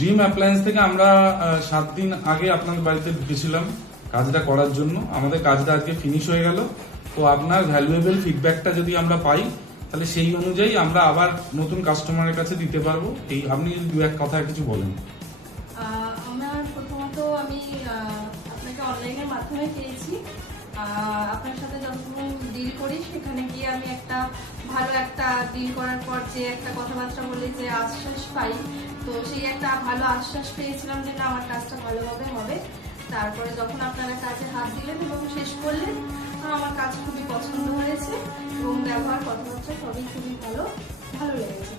Dream appliance থেকে আমরা 7 দিন আগে আপনাদের বাড়িতে ঢুকেছিলাম কাজটা করার জন্য। আমাদের কাজটা আজকে ফিনিশ হয়ে গেল। তো আপনার ভ্যালুয়েবল ফিডব্যাকটা যদি আমরা পাই তাহলে সেই অনুযায়ী আমরা আবার নতুন কাস্টমারের কাছে দিতে পারবো। এই আপনি যদি দু এক কথা কিছু বলেন। আমার প্রথমত আমি আপনাকে অনলাইনের মাধ্যমে পেয়েছি। আপনার সাথে যখন ডিল করি সেখানে গিয়ে আমি একটা ভালো একটা ডিল করার পর যে একটা কথাবার্তা বলে যে আশ্বাস পাই, তো সেই একটা ভালো আশ্বাস পেয়েছিলাম যে না আমার কাজটা ভালোভাবে হবে। তারপরে যখন আপনারা কাজে হাত দিলেন এবং শেষ করলেন, আমার কাজ খুবই পছন্দ হয়েছে এবং ব্যবহার কথাবার্তা সবই খুবই ভালো লেগেছে।